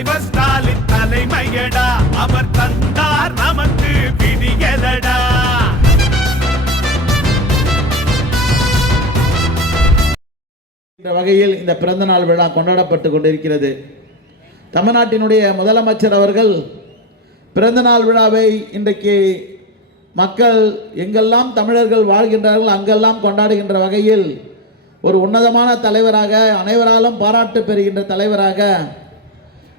தலைவர் ஸ்டாலின் தலைமையடா, அவர் தந்தார் நமக்கு விடியலடா. வகையில் இந்த பிறந்தநாள் விழா கொண்டாடப்பட்டு கொண்டிருக்கிறது. தமிழ்நாட்டினுடைய முதலமைச்சர் அவர்கள் பிறந்தநாள் விழாவை இன்றைக்கு மக்கள் எங்கெல்லாம் தமிழர்கள் வாழ்கின்றார்கள் அங்கெல்லாம் கொண்டாடுகின்ற வகையில் ஒரு உன்னதமான தலைவராக, அனைவராலும் பாராட்டு பெறுகின்ற தலைவராக,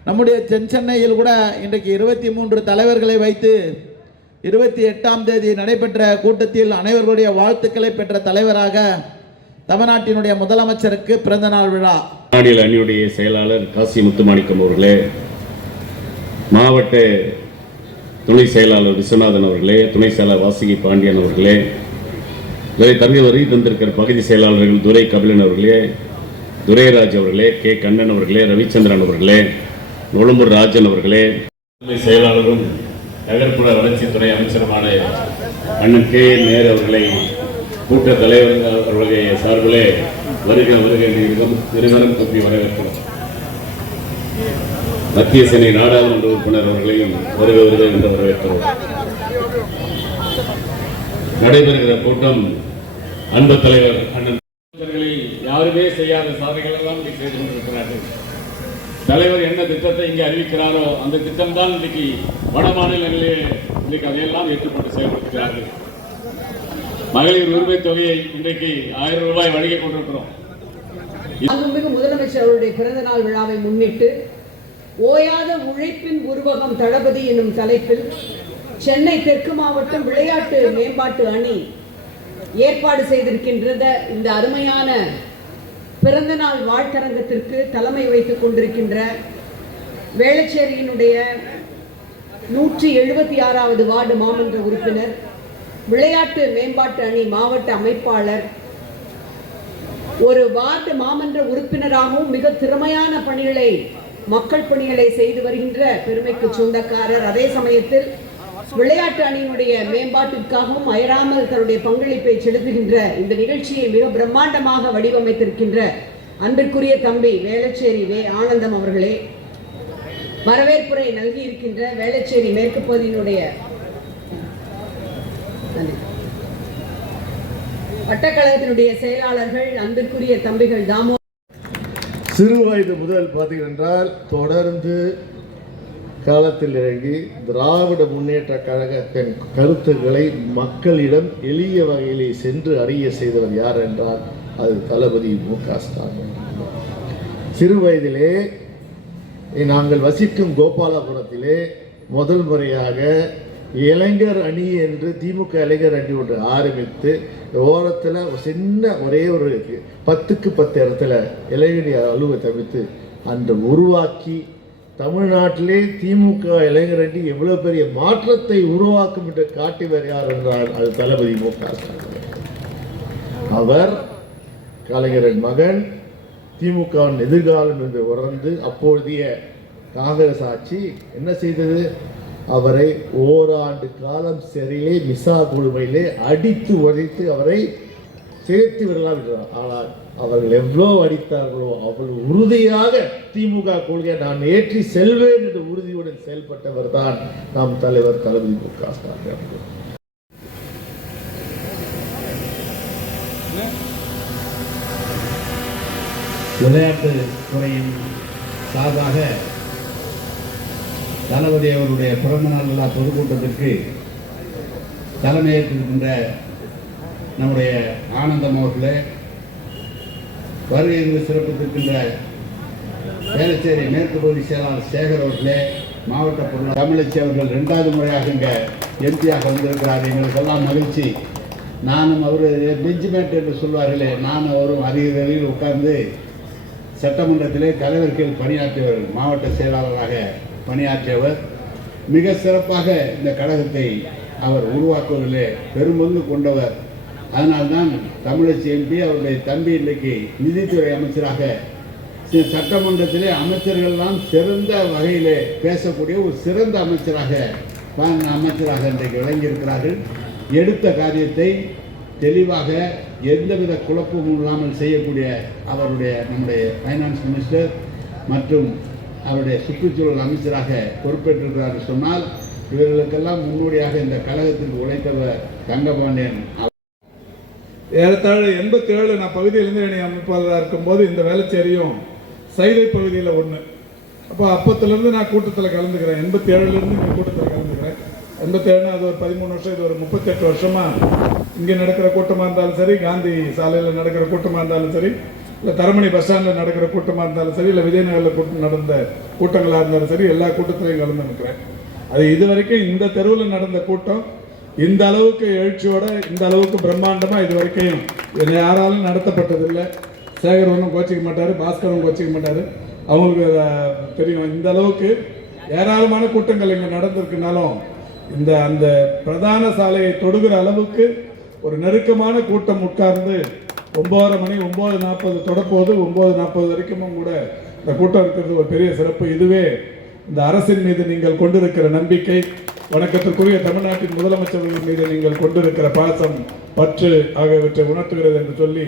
நம்முடைய தென்சென்னையில் கூட இன்றைக்கு 23 தலைவர்களை வைத்து 28ஆம் தேதி நடைபெற்ற கூட்டத்தில் அனைவர்களுடைய வாழ்த்துக்களை பெற்ற தலைவராக தமிழ்நாட்டினுடைய முதலமைச்சருக்கு பிறந்தநாள் விழா. மாநில அணியுடைய செயலாளர் காசி முத்துமாணிக்கம் அவர்களே, மாவட்ட துணை செயலாளர் விஸ்வநாதன் அவர்களே, துணை செயலாளர் வாசுகி பாண்டியன் அவர்களே, இதை தங்கி வருகை தந்திருக்கிற பகுதி செயலாளர்கள் துரை கபிலன் அவர்களே, துரைராஜ் அவர்களே, கே கண்ணன் அவர்களே, ரவிச்சந்திரன் அவர்களே, நொழும்பூர் ராஜன் அவர்களே, துணை செயலாளரும் நகர்ப்புற வளர்ச்சித்துறை அமைச்சருமான அண்ணன் கே நேரு அவர்களை கூட்ட தலைவர் அவர்களுடைய சார்பிலே வருக வருக இருவரும் கூப்பி வரவேற்கிறோம். மத்திய சென்னை நாடாளுமன்ற உறுப்பினர் அவர்களையும் வருக வருக என்று வரவேற்கிறோம். நடைபெறுகிற கூட்டம் அன்பு தலைவர் அண்ணன் யாருமே செய்யாத சாதனைகள் எல்லாம் செய்து கொண்டிருக்கிறார்கள். தலைவர் என்ன திட்டத்தை இங்கே அறிவிக்கிறாரோ அந்த திட்டம் தான் இன்றைக்கு வட மாநிலங்களிலே இன்றைக்கு அதையெல்லாம் ஏற்றுக்கொண்டு செயல்படுத்துகிறார்கள். மகளிர் உரிமை தொகையை இன்றைக்கு 1000 ரூபாய் வழங்கிக் கொண்டிருக்கிறோம். முதலமைச்சர் அவருடைய பிறந்த நாள் விழாவை முன்னிட்டு ஓயாத உழைப்பின் உருவகம் தளபதி எனும் தலைப்பில் சென்னை தெற்கு மாவட்டம் விளையாட்டு மேம்பாட்டு அணி ஏற்பாடு செய்திருக்கின்ற இந்த அருமையான பிறந்த நாள் வாழ்த்தரங்கத்திற்கு தலைமை வைத்துக் கொண்டிருக்கின்ற வேளச்சேரியினுடைய 176வது வார்டு மாமன்ற உறுப்பினர், விளையாட்டு மேம்பாட்டு அணி மாவட்ட அமைப்பாளர், ஒரு வார்டு மாமன்ற உறுப்பினராகவும் மிக திறமையான பணிகளை, மக்கள் பணிகளை செய்து வருகின்ற பெருமைக்கு சொந்தக்காரர், அதே சமயத்தில் விளையாட்டு அணியினுடைய மேம்பாட்டிற்காகவும் அயராமல் தன்னுடைய பங்களிப்பை செலுத்துகின்ற இந்த நிகழ்ச்சியை மிக பிரம்மாண்டமாக வடிவமைத்திருக்கின்ற அன்பிற்குரிய தம்பி வேளச்சேரி வே ஆனந்தம் அவர்களே, வரவேற்புரை நல்கியிருக்கின்ற வேளச்சேரி மேற்கு பகுதியினுடைய வட்டக்கழகத்தினுடைய செயலாளர்கள், அன்பிற்குரிய தம்பிகள் தாமோ. சிறு வயது முதல் பார்த்தீங்கன்றால் தொடர்ந்து காலத்தில் இறங்கி திராவிட முன்னேற்ற கழகத்தின் கருத்துக்களை மக்களிடம் எளிய வகையிலே சென்று அறிய செய்தவர் யார் என்றால் அது தளபதி மு.க. ஸ்டாலின். சிறு வயதிலே நாங்கள் வசிக்கும் கோபாலபுரத்திலே முதல் முறையாக இளைஞர் அணி என்று திமுக இளைஞர் அணி ஒன்று ஆரம்பித்து ஓரத்தில் சின்ன ஒரே ஒரு 10க்கு 10 இடத்துல இளைஞர் அலுவலகத்தை அமைத்து அன்று உருவாக்கி தமிழ்நாட்டிலே திமுக இளைஞர் அணி எவ்வளவு பெரிய மாற்றத்தை உருவாக்கும் என்று காட்டியவர் யார் என்றால் அது தளபதி மு.க. ஸ்டாலின். அவர் கலைஞரின் மகன், திமுகவின் எதிர்காலம் என்று உணர்ந்து அப்பொழுதைய காங்கிரஸ் ஆட்சி என்ன செய்தது? அவரை ஓராண்டு காலம் சிறையிலே மிசா கொடுமையிலே அடித்து உதைத்து அவரை சேர்த்து விடலாம் என்றார். ஆனால் அவர்கள் எவ்வளோ அடித்தார்களோ அவ்வளவு உறுதியாக திமுக கொள்கை நான் ஏற்றி செல்வேன் என்று உறுதியுடன் செயல்பட்டவர் தான் நம் தலைவர் தளபதி மு.க. ஸ்டாலின். விளையாட்டு துறையின் சார்பாக தளபதி அவருடைய பிறந்தநாள் விழா பொதுக்கூட்டத்திற்கு தலைமையேற்றிருக்கின்ற நம்முடைய ஆனந்தம் அவர்களே, வருகை சிறப்பித்திருக்கின்ற வேளச்சேரி மேற்கு பகுதி செயலாளர் சேகர் அவர்களே, மாவட்ட பொருளாளர் தமிழச்சி அவர்கள் 2வது முறையாக இங்கே எம்பியாக வந்திருக்கிறார். எங்களுக்கெல்லாம் மகிழ்ச்சி. நானும் அவர் பெஞ்ச்மேட் என்று சொல்வார்களே, நானும் அவரும் அதிகாரியில் உட்கார்ந்து சட்டமன்றத்திலே தலைவர்கள் பணியாற்றியவர், மாவட்ட செயலாளராக பணியாற்றியவர். மிக சிறப்பாக இந்த கழகத்தை அவர் உருவாக்குவதிலே பெரும்பங்கு கொண்டவர். அதனால்தான் தமிழச்சி எம்பி அவருடைய தம்பி இன்றைக்கு நிதித்துறை அமைச்சராக, சட்டமன்றத்திலே அமைச்சர்கள்லாம் சிறந்த வகையிலே பேசக்கூடிய ஒரு சிறந்த அமைச்சராக இன்றைக்கு விளங்கியிருக்கிறார்கள். எடுத்த காரியத்தை தெளிவாக எந்தவித குழப்பமும் இல்லாமல் செய்யக்கூடிய நம்முடைய ஃபைனான்ஸ் மினிஸ்டர் மற்றும் அவருடைய சுற்றுச்சூழல் அமைச்சராக பொறுப்பேற்றிருக்கிறார் என்று சொன்னால் இவர்களுக்கெல்லாம் முன்னோடியாக இந்த கழகத்திற்கு உழைத்தவர் தங்கபாண்டியன். ஏறத்தாழ 87 நான் பகுதியிலிருந்து இணை அமைப்பாளராக இருக்கும்போது இந்த வேலைச்சேரியும் சைதை பகுதியில் ஒன்று. அப்போத்திலேருந்து நான் கூட்டத்தில் கலந்துக்கிறேன். 87லேருந்து இங்கே கூட்டத்தில் கலந்துக்கிறேன். 87 அது ஒரு 13 வருஷம், இது ஒரு 38 வருஷமாக இங்கே நடக்கிற கூட்டமாக இருந்தாலும் சரி, காந்தி சாலையில் நடக்கிற கூட்டமாக இருந்தாலும் சரி, இல்லை தரமணி பஸ் ஸ்டாண்டில் நடக்கிற கூட்டமாக இருந்தாலும் சரி, இல்லை விஜயநகரில் கூட்டம் நடந்த கூட்டங்களாக இருந்தாலும் சரி, எல்லா கூட்டத்திலையும் கலந்து நிற்கிறேன். அது இது வரைக்கும் இந்த தெருவில் நடந்த கூட்டம் இந்த அளவுக்கு எழுச்சியோட, இந்த அளவுக்கு பிரம்மாண்டமாக இது வரைக்கும் யாராலும் நடத்தப்பட்டதில்லை. சேகர் ஒன்றும் கோச்சிக்க மாட்டார், பாஸ்கரும் கோச்சிக்க மாட்டார். அவங்களுக்கு தெரியும் இந்த அளவுக்கு ஏராளமான கூட்டங்கள் இங்கே நடந்திருக்குனாலும் அந்த பிரதான சாலையை தொடுகிற அளவுக்கு ஒரு நெருக்கமான கூட்டம் உட்கார்ந்து 9:30 மணி 9:40 தொடப்போது 9:40 வரைக்கும் கூட இந்த கூட்டம் இருக்கிறது ஒரு பெரிய சிறப்பு. இதுவே இந்த அரசின் மீது நீங்கள் கொண்டிருக்கிற நம்பிக்கை, வணக்கத்திற்குரிய தமிழ்நாட்டின் முதலமைச்சர்கள் மீது நீங்கள் கொண்டிருக்கிற பாசம், பற்று ஆகியவற்றை உணர்த்துகிறது என்று சொல்லி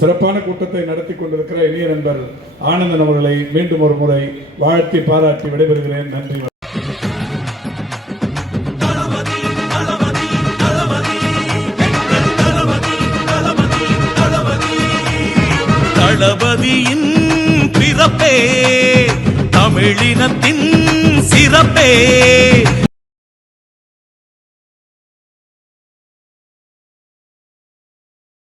சிறப்பான கூட்டத்தை நடத்தி கொண்டிருக்கிற இனிய நண்பர் ஆனந்தன் அவர்களை மீண்டும் ஒரு முறை வாழ்த்தி பாராட்டி விடைபெறுகிறேன். நன்றி. தளபதியின் பிறப்பே தமிழினத்தின் சிறப்பே.